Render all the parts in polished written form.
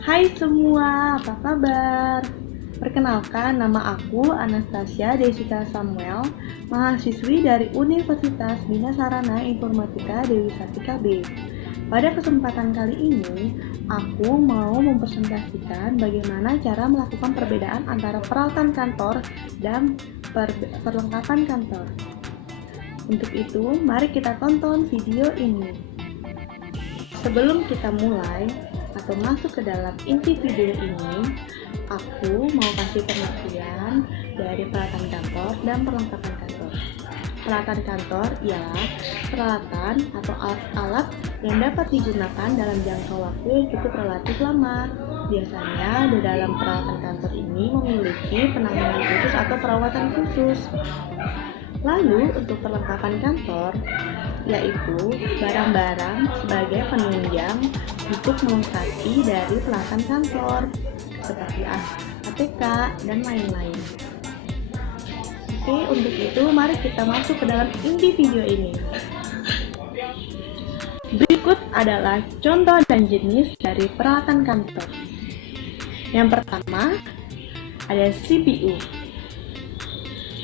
Hai semua, apa kabar? Perkenalkan, nama aku Anastasia Desika Samuel, mahasiswi dari Universitas Bina Sarana Informatika Dewi Sartika B. Pada kesempatan kali ini, aku mau mempresentasikan bagaimana cara melakukan perbedaan antara peralatan kantor dan perlengkapan kantor. Untuk itu, mari kita tonton video ini. Sebelum kita mulai atau masuk ke dalam inti video ini, aku mau kasih pengertian dari peralatan kantor dan perlengkapan kantor. Peralatan kantor ialah peralatan atau alat-alat yang dapat digunakan dalam jangka waktu yang cukup relatif lama. Biasanya di dalam peralatan kantor ini memiliki penanganan khusus atau perawatan khusus. Lalu untuk perlengkapan kantor, yaitu barang-barang sebagai penunjang untuk melengkapi dari peralatan kantor, seperti ATK dan lain-lain. Oke, untuk itu mari kita masuk ke dalam inti video ini. Berikut adalah contoh dan jenis dari peralatan kantor. Yang pertama, ada CPU.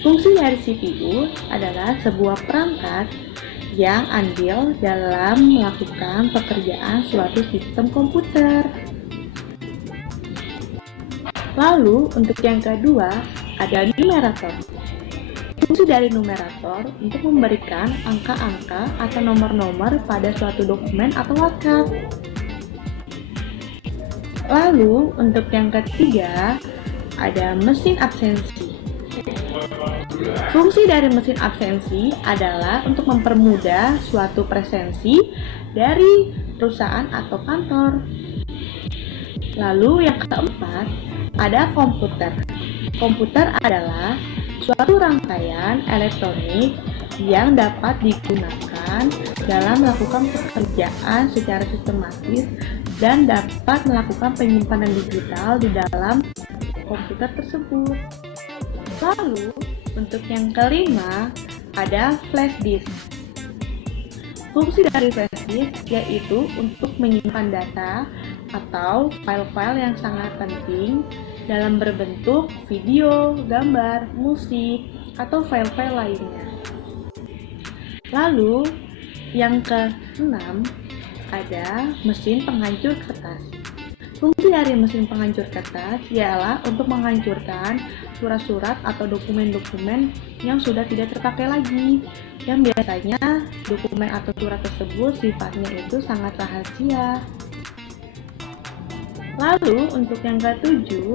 Fungsi dari CPU adalah sebuah perangkat yang andil dalam melakukan pekerjaan suatu sistem komputer. Lalu, untuk yang kedua, ada numerator. Fungsi dari numerator untuk memberikan angka-angka atau nomor-nomor pada suatu dokumen atau website. Lalu, untuk yang ketiga, ada mesin absensi. Fungsi dari mesin absensi adalah untuk mempermudah suatu presensi dari perusahaan atau kantor. Lalu yang keempat, ada komputer. Komputer adalah suatu rangkaian elektronik yang dapat digunakan dalam melakukan pekerjaan secara sistematis dan dapat melakukan penyimpanan digital di dalam komputer tersebut. Lalu, untuk yang kelima, ada flash disk. Fungsi dari flash disk yaitu untuk menyimpan data atau file-file yang sangat penting dalam berbentuk video, gambar, musik, atau file-file lainnya. Lalu, yang keenam, ada mesin penghancur kertas. Fungsi dari mesin penghancur kertas ialah untuk menghancurkan surat-surat atau dokumen-dokumen yang sudah tidak terpakai lagi, yang biasanya dokumen atau surat tersebut sifatnya itu sangat rahasia. Lalu untuk yang ketujuh,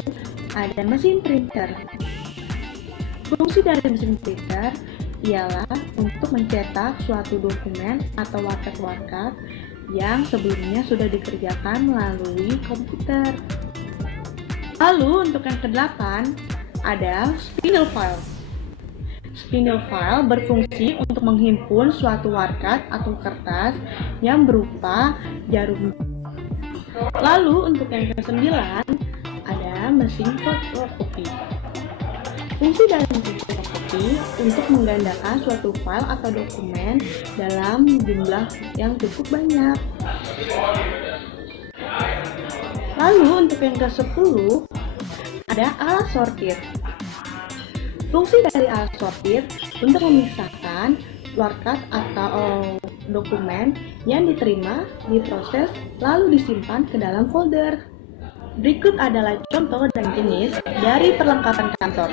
ada mesin printer. Fungsi dari mesin printer ialah untuk mencetak suatu dokumen atau warkat-warkat yang sebelumnya sudah dikerjakan melalui komputer. Lalu untuk yang kedelapan, ada spindle file. Spindle file berfungsi untuk menghimpun suatu warkat atau kertas yang berupa jarum. Lalu untuk yang kesembilan, ada mesin fotokopi. Fungsi dari mesin fotokopi untuk menggandakan suatu file atau dokumen dalam jumlah yang cukup banyak. Lalu untuk yang ke-10, ada alat sortir. Fungsi dari alat sortir untuk memisahkan warkat atau dokumen yang diterima, diproses, lalu disimpan ke dalam folder. Berikut adalah contoh dan jenis dari perlengkapan kantor.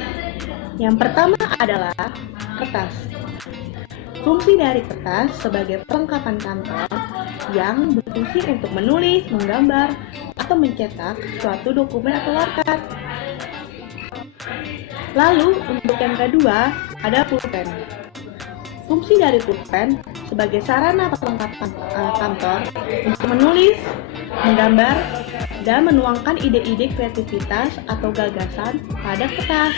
Yang pertama adalah kertas. Fungsi dari kertas sebagai perlengkapan kantor yang berfungsi untuk menulis, menggambar, atau mencetak suatu dokumen atau warkat. Lalu untuk yang kedua ada pulpen. Fungsi dari pulpen sebagai sarana perlengkapan kantor untuk menulis, menggambar, dan menuangkan ide-ide kreativitas atau gagasan pada kertas.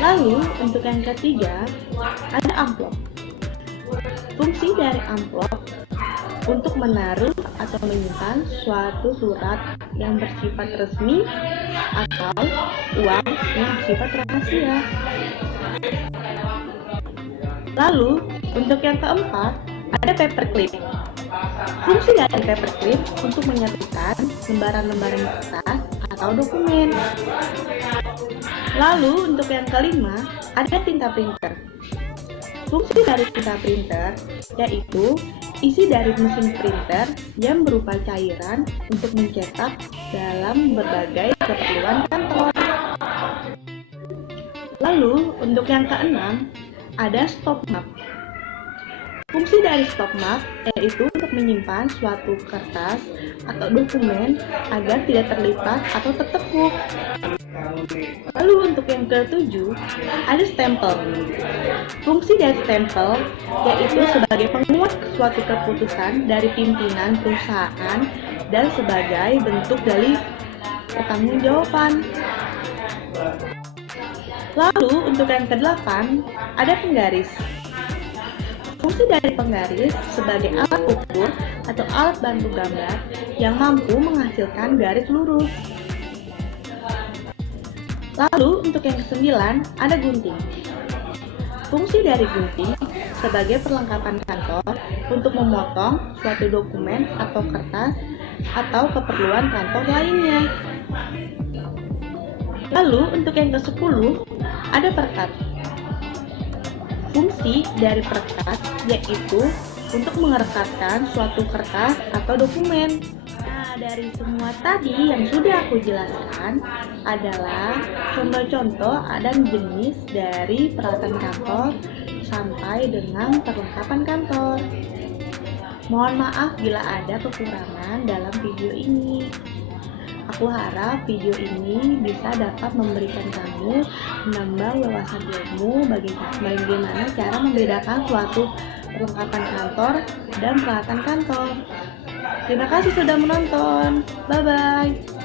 Lalu untuk yang ketiga ada amplop. Fungsi dari amplop untuk menaruh atau menyimpan suatu surat yang bersifat resmi atau uang yang bersifat rahasia. Lalu untuk yang keempat ada paperclip. Fungsi dari paperclip untuk menyatukan lembaran-lembaran kertas atau dokumen. Lalu untuk yang kelima, ada tinta printer. Fungsi dari tinta printer yaitu isi dari mesin printer yang berupa cairan untuk mencetak dalam berbagai keperluan kantor. Lalu untuk yang keenam, ada stop map. Fungsi dari stop map yaitu untuk menyimpan suatu kertas atau dokumen agar tidak terlipat atau tertekuk. Lalu untuk yang ketujuh, ada stempel. Fungsi dari stempel yaitu sebagai penguat suatu keputusan dari pimpinan perusahaan dan sebagai bentuk dari pertanggungjawaban. Lalu untuk yang kedelapan, ada penggaris. Fungsi dari penggaris sebagai alat ukur atau alat bantu gambar yang mampu menghasilkan garis lurus. Lalu untuk yang kesembilan, ada gunting. Fungsi dari gunting sebagai perlengkapan kantor untuk memotong suatu dokumen atau kertas atau keperluan kantor lainnya. Lalu untuk yang ke-10, ada perekat. Fungsi dari perekat yaitu untuk mengerekatkan suatu kertas atau dokumen. Nah, dari semua tadi yang sudah aku jelaskan adalah contoh-contoh dan jenis dari peralatan kantor sampai dengan perlengkapan kantor. Mohon maaf bila ada kekurangan dalam video ini. Aku harap video ini bisa dapat memberikan kamu menambah wawasan ilmu bagaimana cara membedakan suatu perlengkapan kantor dan peralatan kantor. Terima kasih sudah menonton. Bye-bye.